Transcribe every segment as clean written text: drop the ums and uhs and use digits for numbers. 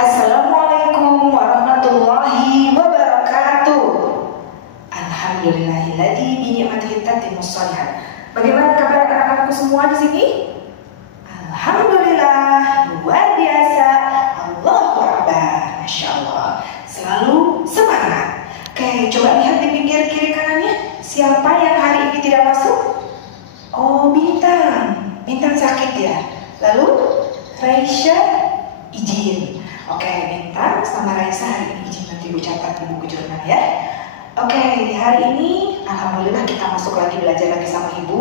Assalamualaikum warahmatullahi wabarakatuh. Alhamdulillahilladzi bi ni'matihi tatimmus shalihat. Bagaimana kabar anak-anakku semua di sini? Alhamdulillah, luar biasa. Allahu Akbar, Masya Allah. Selalu semangat. Oke, coba lihat di pinggir kiri kanannya. Siapa yang hari ini tidak masuk? Oh, Bintang. Bintang sakit ya. Lalu Raisya izin. Oke, Bintang sama Raisa hari ini izin, nanti Ibu catat di buku jurnal ya. Oke, hari ini alhamdulillah kita masuk lagi belajar lagi sama Ibu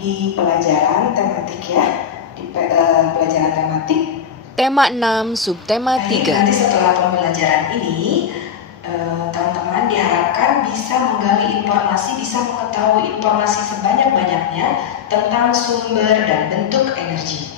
di pelajaran tematik ya. Di pelajaran tematik tema 6 subtema 3. Nanti setelah pembelajaran ini teman-teman diharapkan bisa menggali informasi, bisa mengetahui informasi sebanyak-banyaknya tentang sumber dan bentuk energi.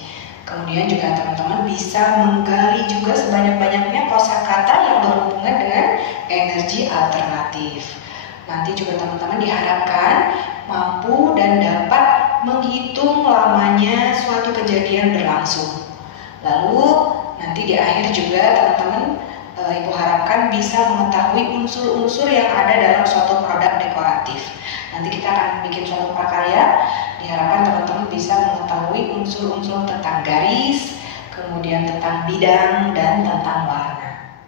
Kemudian juga teman-teman bisa menggali juga sebanyak-banyaknya kosakata yang berhubungan dengan energi alternatif. Nanti juga teman-teman diharapkan mampu dan dapat menghitung lamanya suatu kejadian berlangsung. Lalu nanti di akhir juga teman-teman Ibu harapkan bisa mengetahui unsur-unsur yang ada dalam suatu produk dekoratif. Nanti kita akan bikin suatu prakarya. Diharapkan teman-teman bisa mengetahui unsur-unsur tentang garis, kemudian tentang bidang, dan tentang warna.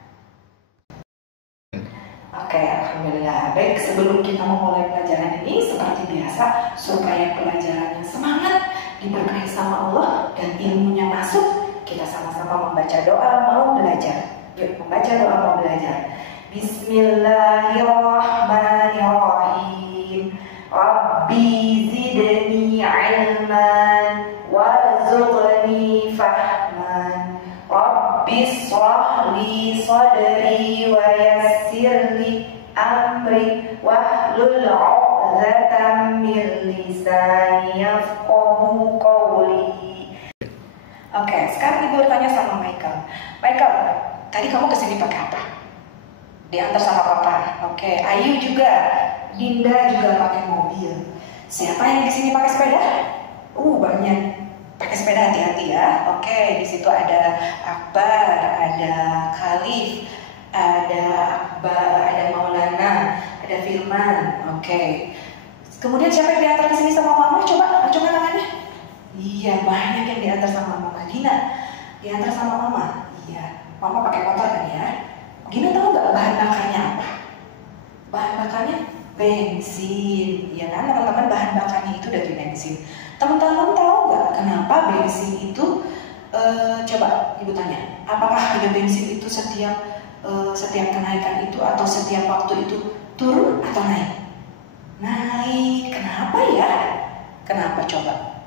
Oke, alhamdulillah. Baik, sebelum kita memulai pelajaran ini, seperti biasa, supaya pelajarannya semangat, diberkahi sama Allah, dan ilmunya masuk, kita sama-sama membaca doa mau belajar. Yuk, membaca doa mau belajar. Bismillahirrahmanirrahim. Rabbi zidni ilman warzuqni fahman. Rabbi shrah li sadri wa yassir li amri wahlul 'uqdatam min lisani yafqahu qawli. Oke, sekarang Ibu bertanya sama Michael. Michael, tadi kamu kesini pakai apa? Diantar sama papa. Oke, Ayu juga, Dinda juga pakai mobil. Siapa yang di sini pakai sepeda? Banyak. Pakai sepeda, hati-hati ya. Oke, di situ ada Akbar, ada Khalif, ada Akbar, ada Maulana, ada Firman. Oke. Kemudian siapa yang diantar ke sini sama mama? Coba tangannya. Iya, banyak yang diantar sama mama. Gina, diantar sama mama. Iya. Mama pakai motor kan ya? Gina tahu nggak bahan bakarnya apa? Bahan bakarnya bensin, ya kan teman-teman? Bahan bakarnya itu dari bensin. Teman-teman tahu nggak kenapa bensin itu? Coba Ibu tanya, apakah harga bensin itu setiap kenaikan itu atau setiap waktu itu turun atau naik? Naik. Kenapa ya? Kenapa coba?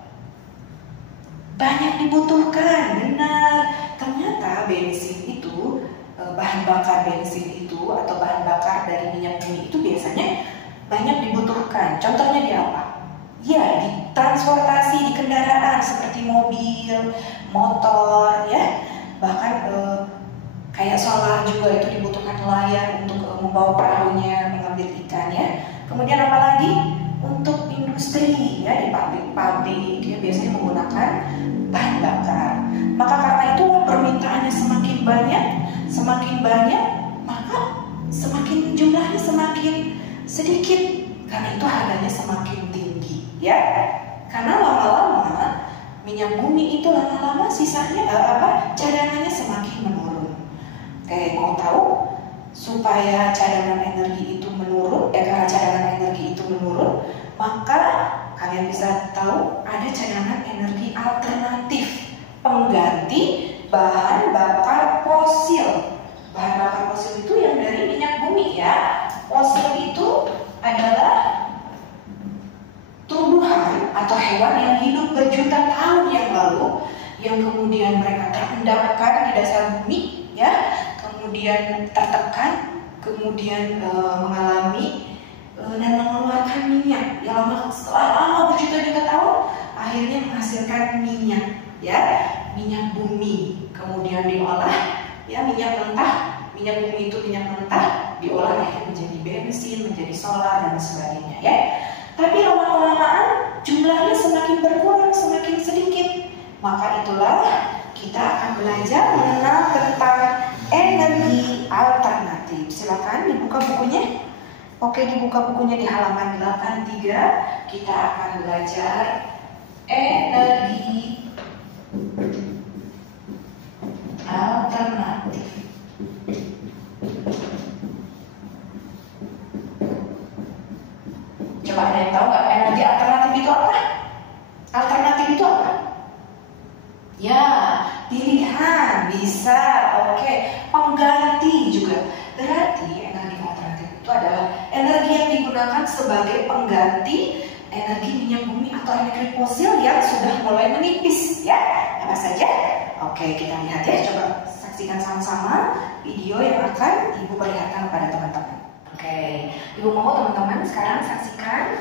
Banyak dibutuhkan, benar. Ternyata bensin itu, bahan bakar bensin itu atau bahan bakar dari minyak bumi itu biasanya banyak dibutuhkan. Contohnya di apa? Ya, di transportasi, di kendaraan seperti mobil, motor, ya. Bahkan kayak solar juga itu dibutuhkan nelayan untuk membawa perahunya mengambil ikan ya. Kemudian apalagi untuk industri ya, di pabrik-pabrik dia biasanya menggunakan bahan bakar. Maka karena itu permintaannya semakin banyak, maka semakin jumlahnya semakin sedikit. Karena itu harganya semakin tinggi, ya. Karena lama-lama minyak bumi itu lama-lama sisanya cadangannya semakin menurun. Oke, mau tahu supaya cadangan energi itu menurun? Karena cadangan energi itu menurun, maka kalian bisa tahu ada cadangan energi alternatif pengganti bahan bakar fosil. Bahan bakar fosil itu yang dari minyak bumi ya. Fosil itu adalah tumbuhan atau hewan yang hidup berjuta tahun yang lalu, yang kemudian mereka terendapkan di dasar bumi ya, kemudian tertekan, kemudian mengalami dan mengeluarkan minyak yang setelah berjuta-juta tahun akhirnya menghasilkan minyak ya, minyak bumi, kemudian diolah ya, minyak bumi itu minyak mentah diolah akhirnya menjadi bensin, menjadi solar dan sebagainya ya. Tapi lama-lamaan jumlahnya semakin berkurang, semakin sedikit. Maka itulah kita akan belajar mengenal tentang energi alternatif. Silakan dibuka bukunya. Oke, dibuka bukunya di halaman 83. Kita akan belajar energi alternatif. Coba ada yang tahu nggak energi alternatif itu apa? Alternatif itu apa? Ya, pilihan bisa. Oke, pengganti juga. Berarti energi alternatif itu adalah energi yang digunakan sebagai pengganti energi minyak bumi atau energi fosil yang sudah mulai menipis, ya. Apa saja? Oke, kita lihat ya. Coba saksikan sama-sama video yang akan Ibu perlihatkan kepada teman-teman. Oke, Ibu mau teman-teman sekarang saksikan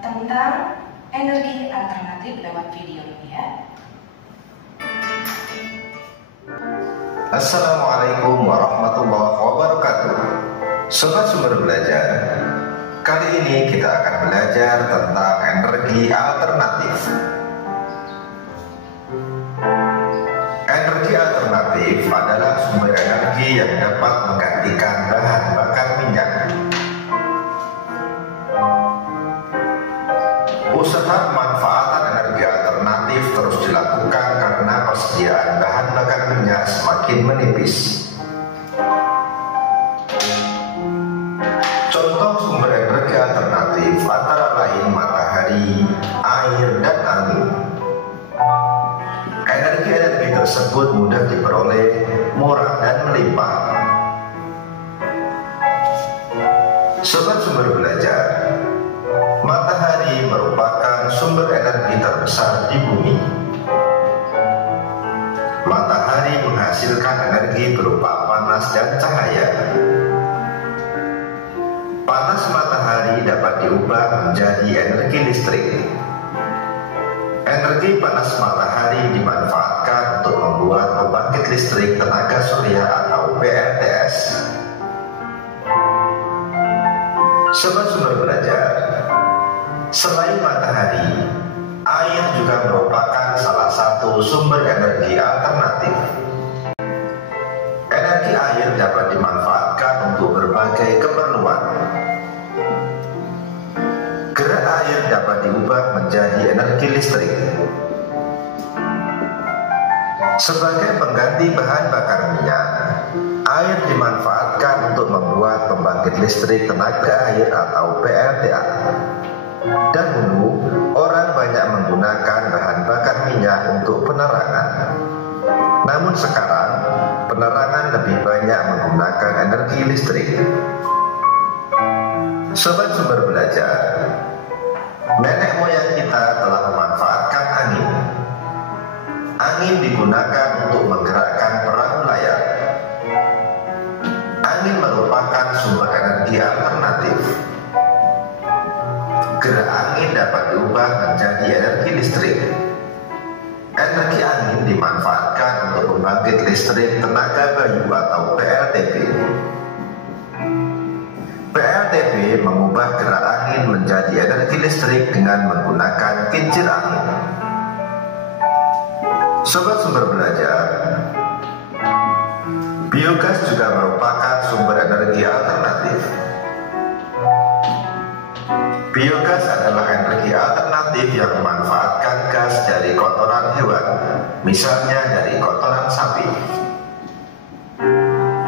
tentang energi alternatif lewat video ini ya. Assalamualaikum warahmatullahi wabarakatuh. Sobat Sumber Belajar, kali ini kita akan belajar tentang energi alternatif. Energi alternatif adalah sumber energi yang dapat menggantikan bahan bakar minyak. Usaha pemanfaatan energi alternatif terus dilakukan karena persediaan bahan bakar minyak semakin menipis. Contoh sumber energi alternatif antara lain matahari, air, dan angin. Energi-energi tersebut mudah diperoleh, murah, dan melimpah. Sobat Sumber Belajar, matahari merupakan sumber energi terbesar di bumi. Matahari menghasilkan energi berupa panas dan cahaya. Panas matahari dapat diubah menjadi energi listrik. Energi panas matahari dimanfaatkan untuk membuat pembangkit listrik tenaga surya atau PLTS. Sobat Sumber Belajar, selain matahari, air juga merupakan salah satu sumber energi alternatif. Energi air dapat dimanfaatkan untuk berbagai keperluan. Gerak air dapat diubah menjadi energi listrik. Sebagai pengganti bahan bakar minyak, air dimanfaatkan untuk membuat pembangkit listrik tenaga air atau PLTA. Dahulu, orang banyak menggunakan bahan bakar minyak untuk penerangan. Namun sekarang, penerangan lebih banyak menggunakan energi listrik. Sobat Sumber Belajar, nenek moyang kita telah memanfaatkan angin. Angin digunakan untuk menggerakkan perahu layar. Angin merupakan sumber energi alternatif. Gerak angin dapat diubah menjadi energi listrik. Energi angin dimanfaatkan untuk pembangkit listrik tenaga bayu atau PLTB. PLTB mengubah gerak angin menjadi energi listrik dengan menggunakan kincir angin. Sobat Sumber Belajar, biogas juga merupakan sumber energi alternatif. Biogas adalah energi alternatif yang memanfaatkan gas dari kotoran hewan, misalnya dari kotoran sapi.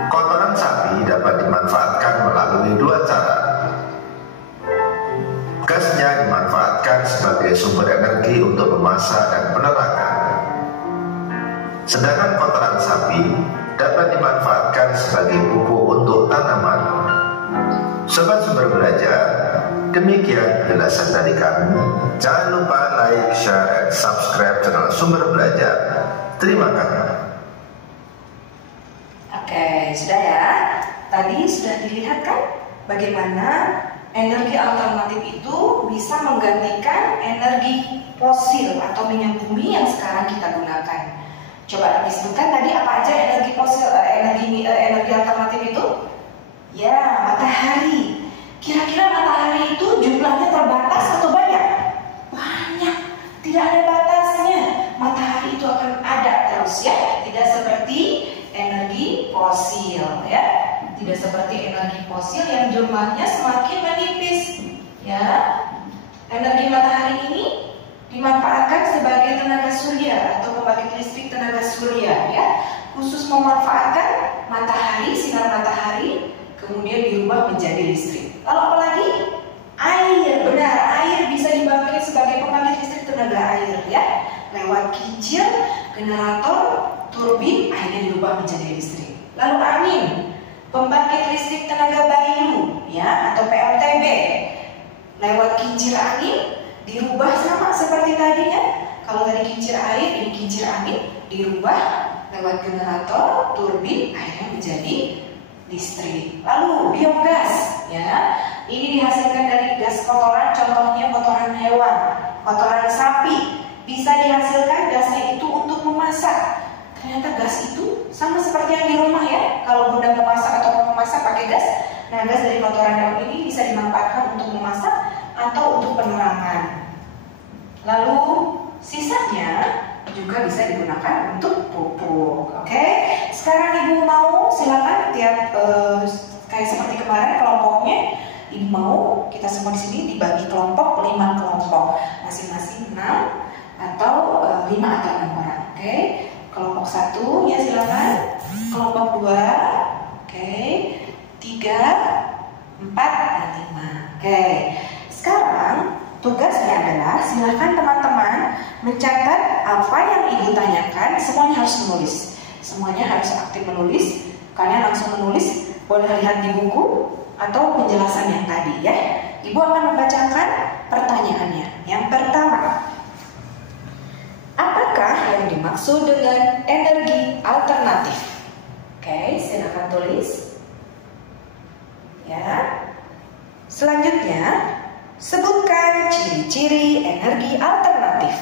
Kotoran sapi dapat dimanfaatkan melalui dua cara. Gasnya dimanfaatkan sebagai sumber energi untuk memasak dan penerangan. Sedangkan kotoran sapi dapat dimanfaatkan sebagai pupuk untuk tanaman. Sobat Sumber Belajar, demikian penjelasan dari kami. Jangan lupa like, share, dan subscribe channel Sumber Belajar. Terima kasih. Oke, sudah ya. Tadi sudah dilihat kan bagaimana energi alternatif itu bisa menggantikan energi fosil atau minyak bumi yang sekarang kita gunakan. Coba disebutkan tadi apa aja energi fosil, energi alternatif itu? Ya, matahari. Kira-kira matahari itu jumlahnya terbatas atau banyak? Banyak, tidak ada batasnya. Matahari itu akan ada terus ya, tidak seperti energi fosil ya. Tidak seperti energi fosil yang jumlahnya semakin menipis ya. Energi matahari ini dimanfaatkan sebagai tenaga surya atau pembangkit listrik tenaga surya ya. Khusus memanfaatkan matahari, sinar matahari, kemudian dirubah menjadi listrik. Lalu apalagi? Air, benar, air bisa dibangkit sebagai pembangkit listrik tenaga air ya. Lewat kincir, generator, turbin, akhirnya dirubah menjadi listrik. Lalu angin, pembangkit listrik tenaga bayu ya, atau PLTB. Lewat kincir angin dirubah sama seperti tadi ya. Kalau tadi kincir air, ini kincir angin dirubah lewat generator, turbin, akhirnya menjadi listrik. Lalu biogas ya. Ini dihasilkan dari gas kotoran, contohnya kotoran hewan, kotoran sapi. Bisa dihasilkan gasnya itu untuk memasak. Ternyata gas itu sama seperti yang di rumah ya. Kalau Bunda memasak atau memasak pakai gas, nah gas dari kotoran hewan ini bisa dimanfaatkan untuk memasak atau untuk penerangan. Lalu sisanya juga bisa digunakan untuk pupuk. Oke, sekarang Ibu mau silakan tiap kayak seperti kemarin kelompoknya. Ibu mau kita semua di sini dibagi kelompok 5 kelompok, masing-masing 6 atau 5 atau 6 orang. Oke, kelompok 1 ya silakan. Kelompok 2, oke, 3, 4 dan 5. Oke, sekarang tugasnya adalah silakan teman-teman mencatat apa yang Ibu tanyakan. Semuanya harus menulis. Semuanya harus aktif menulis. Kalian langsung menulis, boleh lihat di buku atau penjelasan yang tadi ya. Ibu akan membacakan pertanyaannya. Yang pertama, apakah yang dimaksud dengan energi alternatif? Oke, silakan tulis. Ya. Selanjutnya, sebutkan ciri-ciri energi alternatif.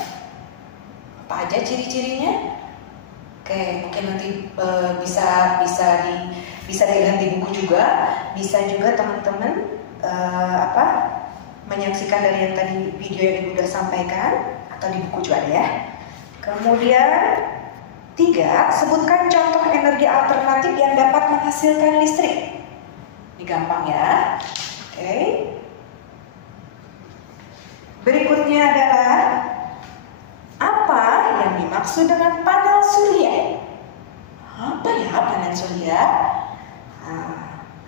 Apa aja ciri-cirinya? Oke, mungkin nanti bisa dilihat di buku juga. Bisa juga teman-teman menyaksikan dari yang tadi video yang Ibu sudah sampaikan atau di buku juga ada ya. Kemudian 3, sebutkan contoh energi alternatif yang dapat menghasilkan listrik. Ini gampang ya. Oke. Berikutnya adalah apa yang dimaksud dengan panel surya? Apa ya panel surya?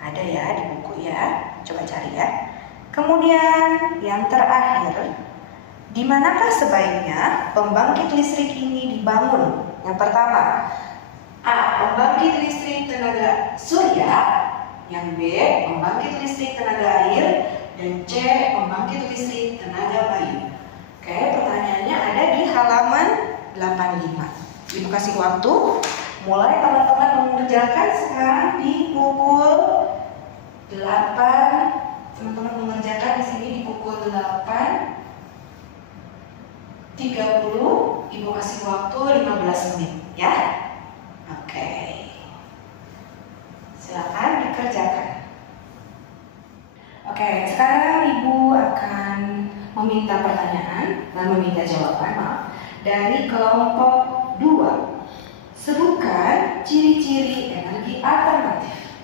Ada ya di buku ya. Coba cari ya. Kemudian yang terakhir, di manakah sebaiknya pembangkit listrik ini dibangun? Yang pertama, A. Pembangkit listrik tenaga surya. Yang B. Pembangkit listrik tenaga air. Dan C. Pembangkit listrik tenaga bayu. Oke, pertanyaannya ada di halaman 85. Ibu kasih waktu. Mulai teman-teman mengerjakan sekarang di pukul 8. Teman-teman mengerjakan di sini di pukul 8.30. Ibu kasih waktu 15 menit ya. Oke. Silakan dikerjakan. Oke, sekarang Ibu akan meminta pertanyaan dan meminta jawaban dari kelompok 2. Sebutkan ciri-ciri energi alternatif.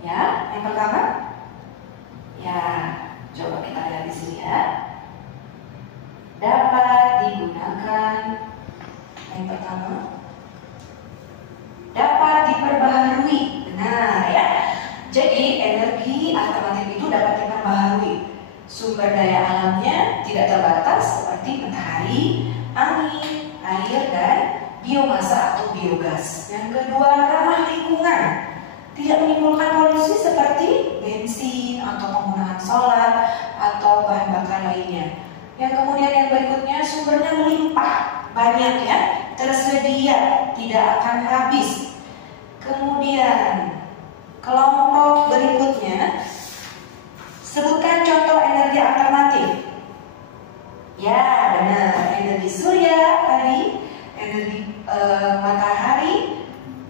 Ya, yang pertama. Ya, coba kita lihat di sini ya. Dapat digunakan. Yang pertama, dapat diperbaharui. Benar ya. Jadi energi alternatif itu dapat diperbaharui. Sumber daya alamnya tidak terbatas seperti matahari, angin, air, dan biomasa atau biogas. Yang kedua, ramah lingkungan. Tidak menimbulkan polusi seperti bensin atau penggunaan solar atau bahan bakar lainnya. Yang kemudian yang berikutnya, sumbernya melimpah, banyak ya, tersedia, tidak akan habis. Kemudian kelompok berikutnya, sebutkan contoh energi alternatif. Ya, benar, energi surya tadi, energi matahari,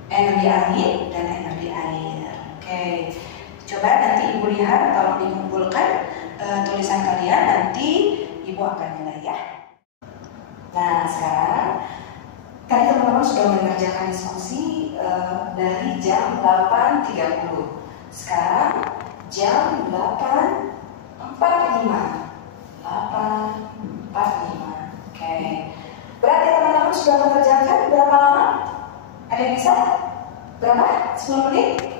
energi angin, dan energi air. Oke, coba nanti Ibu lihat, tolong dikumpulkan tulisan kalian, nanti Ibu akan nilai ya. Nah, sekarang tadi teman-teman sudah mengerjakan diskusi dari jam 8.30. Sekarang jam 8.45. 8.45. Oke. Berarti teman-teman sudah mengerjakan berapa lama? Ada yang bisa? Berapa? 10 menit?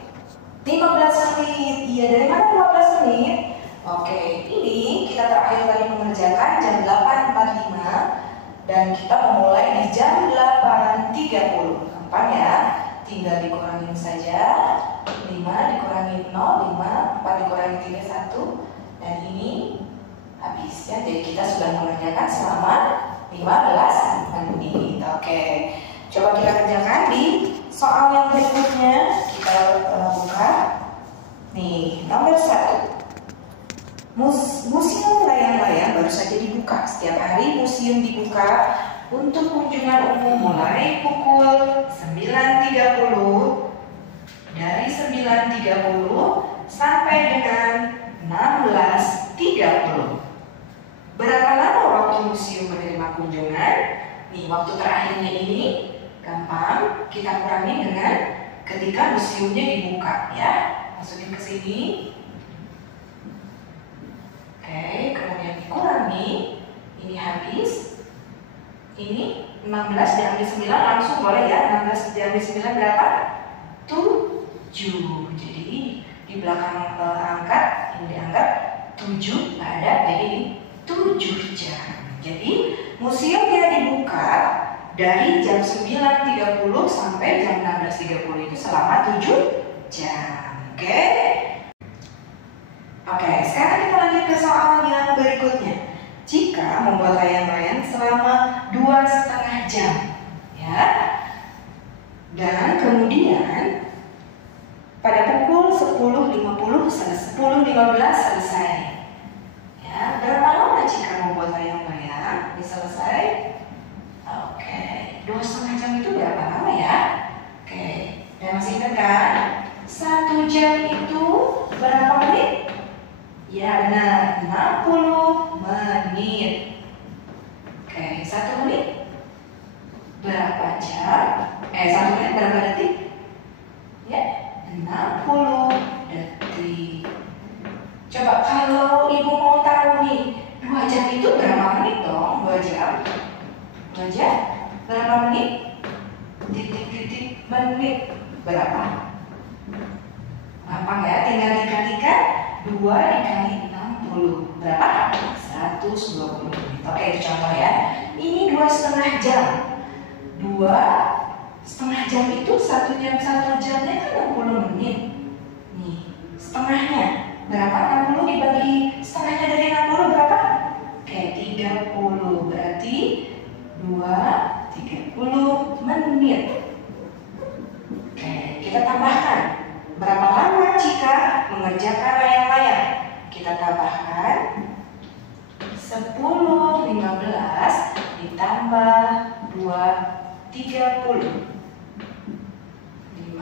15 menit. Iya, dari mana 15 menit? Oke, ini kita terakhir tadi mengerjakan jam 8.45 dan kita memulai di jam 8.30. Gampang ya? Tinggal dikurangin saja. 5 dikurangi 0, 5, 4 dikurangi 3, 1. Dan ini habis ya. Jadi kita sudah mengerjakan selama 15 menit. Oke. Coba kita kerjakan di soal yang berikutnya. Kita buka. Nih, nomor 1. Museum layang-layang baru saja dibuka. Setiap hari museum dibuka untuk kunjungan umum mulai pukul 9.30, dari 9.30 sampai dengan 16.30. Berapa lama waktu museum menerima kunjungan? Nih, waktu terakhirnya ini gampang, kita kurangi dengan ketika museumnya dibuka ya. Masukin ke sini. Oke, kemudian dikurangi. Ini habis. Ini 16 diambil 9 langsung boleh ya. 16 diambil 9 berapa? 7. Jadi di belakang angka ini dianggap 7 ada. Jadi 7 jam. Jadi museumnya dibuka dari jam 9.30 sampai jam 16.30 itu selama 7 jam. Oke? Oke, sekarang kita lanjut ke soal yang berikutnya. Jika membuat layang-layang selama 2,5 jam, ya, dan kemudian pada pukul 10.15 selesai. Ya, berapa lama jika membuat layang-layang bisa selesai? Oke, 2,5 jam itu berapa lama ya? Oke, dan masih ingat kan? 1 jam itu berapa menit? Ya benar, 60 menit. Oke, 1 menit berapa jam? 1 menit berapa detik? Ya, 60 detik. Coba kalau ibu mau tahu nih, 2 jam itu berapa menit dong? 2 jam? 2 jam? Berapa menit? Titik-titik menit berapa? Gampang ya, tinggal dikalikan 2 dikali 60 berapa? 120 menit. Oke, itu contoh ya. Ini 2,5 jam. 2,5 jam itu 1 jamnya kan 60 menit. Nih, setengahnya berapa? 60 dibagi setengahnya dari 60 berapa? Oke, 30. Berarti 30 menit. Oke, kita tambahkan. Berapa lama jika mengerjakan layang-layang? Kita tambahkan 10.15 ditambah 2, 30. 5,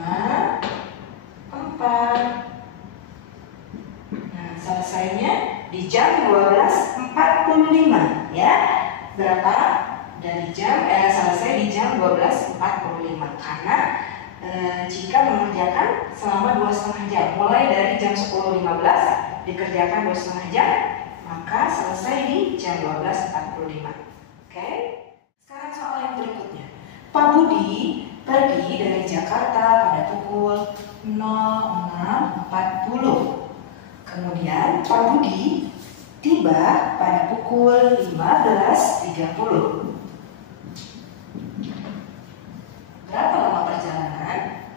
4. Nah, selesainya di jam 12.45 ya. Berapa? Dari jam selesai di jam 12.45 karena jika mengerjakan selama 2,5 jam, mulai dari jam 10.15 dikerjakan 2,5 jam, maka selesai di jam 12.45. Oke? Sekarang soal yang berikutnya. Pak Budi pergi dari Jakarta pada pukul 06.40. Kemudian Pak Budi tiba pada pukul 15.30. Berapa lama perjalanan?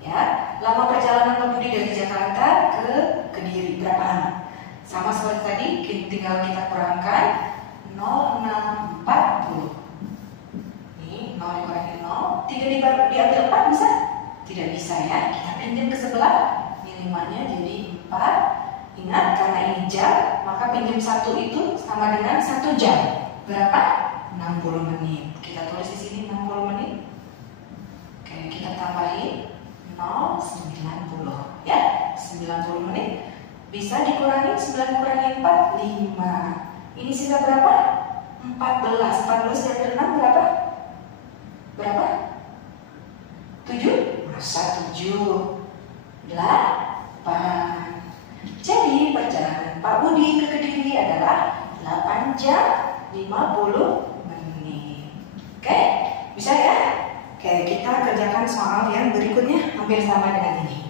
Ya, lama perjalanan Pak Budi dari Jakarta ke Kediri berapa lama? Sama seperti tadi, tinggal kita kurangkan 06.40. Nih, 0 dikurangi 0, 3 diambil 4 bisa? Tidak bisa ya, kita pinjam ke sebelah. Ini 5-nya jadi 4. Ingat, karena ini jam, maka pinjam 1 itu sama dengan 1 jam. Berapa? 60 menit. Kita tulis di sini 60 menit. Oke, kita tambahin 0,90 ya, 90 menit. Bisa dikurangi 9 kurangi 4, 5. Ini sisa berapa? 14 diambil 6 berapa? Berapa? 7? Rusak 7, 8. Jadi perjalanan Pak Budi ke Kediri adalah 8 jam 50 menit. Oke, bisa ya? Oke, kita kerjakan soal yang berikutnya hampir sama dengan ini.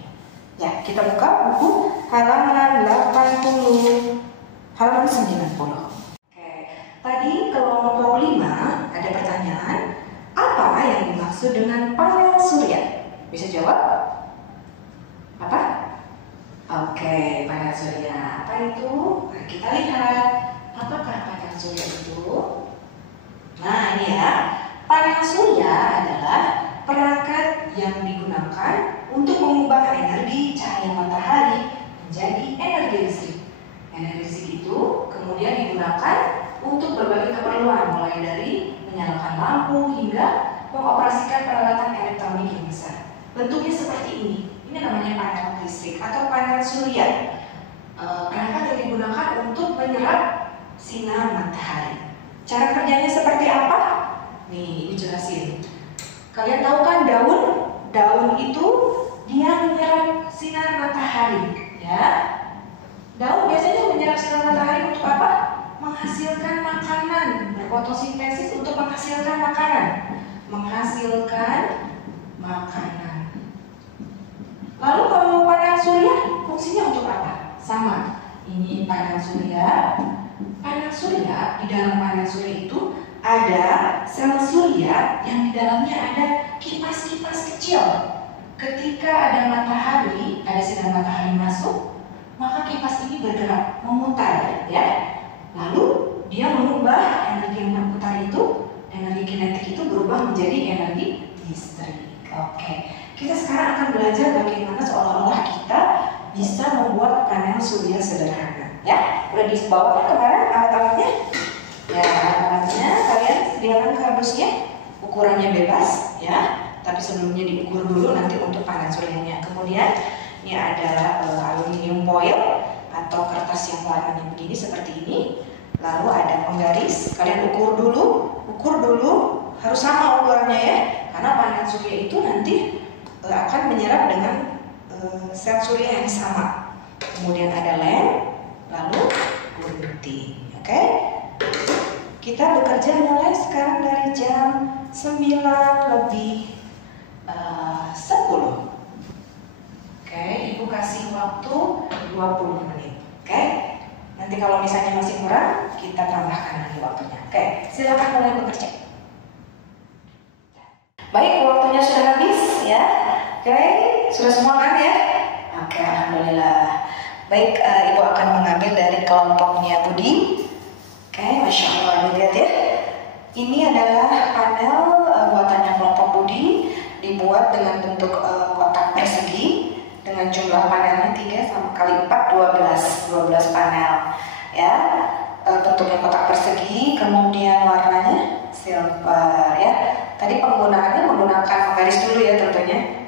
Ya, kita buka buku halaman 80, halaman 90. Oke, tadi kelompok 5 ada pertanyaan, apa yang dimaksud dengan panel surya? Bisa jawab? Apa? Oke, panel surya. Apa itu? Nah, kita lihat. Apakah panel surya itu? Nah, ini ya. Panel surya adalah perangkat yang digunakan untuk mengubah energi cahaya matahari menjadi energi listrik. Energi listrik itu kemudian digunakan untuk berbagai keperluan, mulai dari menyalakan lampu hingga mengoperasikan peralatan elektronik yang besar. Bentuknya seperti ini. Ini namanya panel listrik atau panel surya. Perangkat yang digunakan untuk menyerap sinar matahari. Cara kerjanya seperti apa? Nih, dijelasin. Kalian tahu kan daun? Daun itu dia menyerap sinar matahari, ya. Daun biasanya menyerap sinar matahari untuk apa? Menghasilkan makanan, berfotosintesis untuk menghasilkan makanan. Menghasilkan makanan. Lalu kalau panel surya fungsinya untuk apa? Sama. Ini panel surya. Panel surya, di dalam panel surya itu ada sel surya yang di dalamnya ada kipas-kipas kecil. Ketika ada matahari, ada sinar matahari masuk, maka kipas ini bergerak, memutar, ya. Lalu dia mengubah energi yang berputar itu, energi kinetik itu berubah menjadi energi listrik. Oke. Kita sekarang akan belajar bagaimana seolah-olah kita bisa membuat panel surya sederhana. Ya, udah dibawa kemarin alat-alatnya? Ya, alat-alatnya kalian sediakan kardusnya, ukurannya bebas, ya. Tapi sebelumnya diukur dulu nanti untuk panel suryanya. Kemudian ini ada aluminium foil atau kertas yang warnanya begini seperti ini. Lalu ada penggaris. Kalian ukur dulu, harus sama ukurannya ya, karena panel surya itu nanti akan menyerap dengan sel surya yang sama. Kemudian ada lem, lalu gunting. Oke? Kita bekerja mulai sekarang dari jam 9:10. Oke, Ibu kasih waktu 20 menit. Oke? Nanti kalau misalnya masih kurang, kita tambahkan lagi waktunya. Oke, silakan mulai bekerja. Baik, waktunya sudah habis ya. Oke, sudah semua kan ya? Oke, alhamdulillah. Baik, Ibu akan mengambil dari kelompoknya Budi. Oke, Masya Allah, lihat ya. Ini adalah panel buatannya kelompok Budi, dibuat dengan bentuk kotak persegi dengan jumlah panelnya 3 sama kali 4, 12 panel ya. Bentuknya kotak persegi, kemudian warnanya silver ya. Tadi penggunaannya menggunakan garis dulu ya tentunya.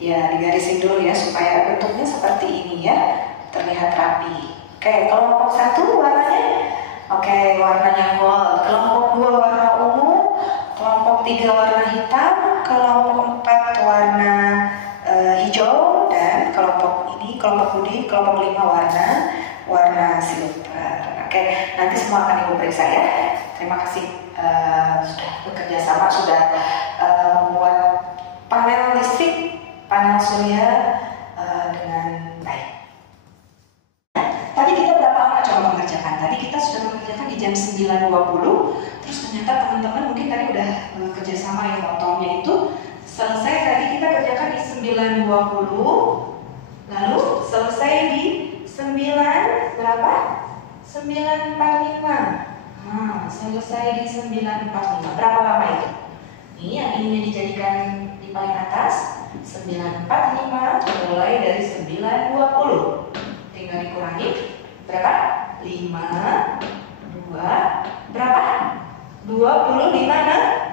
Ya, digarisin dulu ya supaya bentuknya seperti ini ya, terlihat rapi. Oke, kelompok 1 warnanya, oke, warnanya gold. Kelompok 2 warna ungu, kelompok 3 warna hitam, kelompok 4 warna hijau, dan kelompok Budi, kelompok 5 warna silver. Oke, nanti semua akan Ibu periksa ya. Terima kasih sudah bekerja sama, sudah membuat panel listrik, panel surya dengan baik. Tadi kita berapa lama coba mengerjakan? Tadi kita sudah mengerjakan di jam 9:20. Terus ternyata teman-teman mungkin tadi udah kerjasama yang potongnya itu selesai. Tadi kita kerjakan di 9:20, lalu selesai di 9 berapa? 9:45. Selesai di 9:45. Berapa lama itu? Ini yang ininya dijadikan di paling atas. 9:45 mulai dari 9:20. Tinggal dikurangi berapa? 5, 2, berapa? 20 di mana?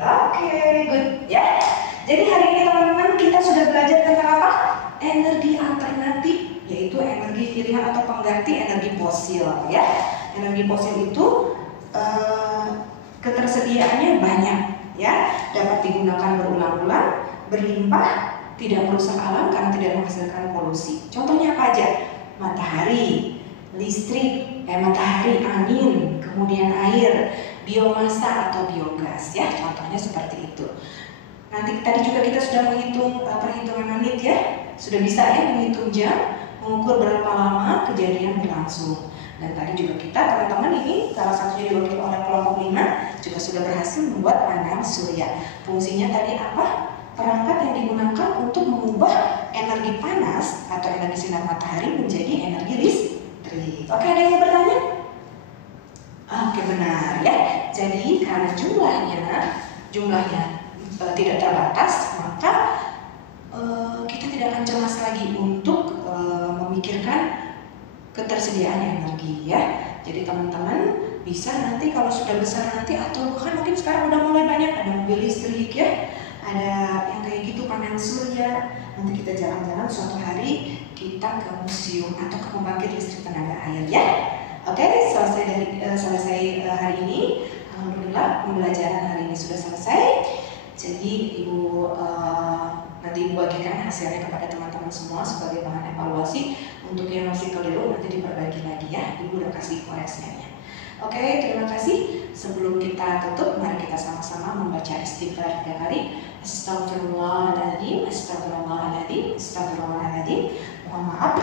Oke, good ya. Jadi hari ini teman-teman kita sudah belajar tentang apa? Energi alternatif, yaitu energi pilihan atau pengganti energi fosil ya. Energi fosil itu ketersediaannya banyak ya, dapat digunakan berulang-ulang, berlimpah, tidak merusak alam karena tidak menghasilkan polusi. Contohnya apa aja? Matahari, listrik, matahari, angin, kemudian air, biomasa atau biogas ya. Contohnya seperti itu. Nanti tadi juga kita sudah menghitung perhitungan menit ya. Sudah bisa ya menghitung jam, mengukur berapa lama kejadian berlangsung. Dan tadi juga kita teman-teman ini salah satunya diwakili oleh kelompok 5 juga sudah berhasil membuat panel surya. Fungsinya tadi apa? Perangkat yang digunakan untuk mengubah energi panas atau energi sinar matahari menjadi energi listrik. Oke, ada yang bertanya? Oke, benar ya. Jadi karena jumlahnya tidak terbatas, maka kita tidak akan cemas lagi untuk memikirkan ketersediaan energi ya. Jadi teman-teman bisa nanti kalau sudah besar nanti, atau bahkan mungkin sekarang udah mulai banyak ada mobil listrik ya, ada yang kayak gitu panel surya. Nanti kita jalan-jalan suatu hari kita ke museum atau ke pembangkit listrik tenaga air ya. Oke, selesai hari ini. Alhamdulillah pembelajaran hari ini sudah selesai. Jadi nanti Ibu bagikan hasilnya kepada teman-teman semua sebagai bahan evaluasi. Untuk yang masih keliru nanti diperbaiki lagi ya. Ibu udah kasih koreksinya. Oke, terima kasih. Sebelum kita tutup, mari kita sama-sama membaca istighfar 3 kali. Astagfirullahaladzim, astagfirullahaladzim, astagfirullahaladzim. Mohon maaf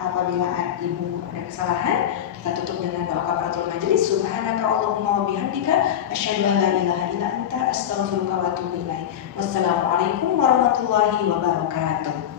apabila Ibu ada kesalahan. Kita tutup dengan doa kafaratul majelis. Subhanaka Allahumma wa bihamdika asyhadu an la ilaha illa anta astaghfiruka wa atubu ilaik. Wassalamualaikum warahmatullahi wabarakatuh.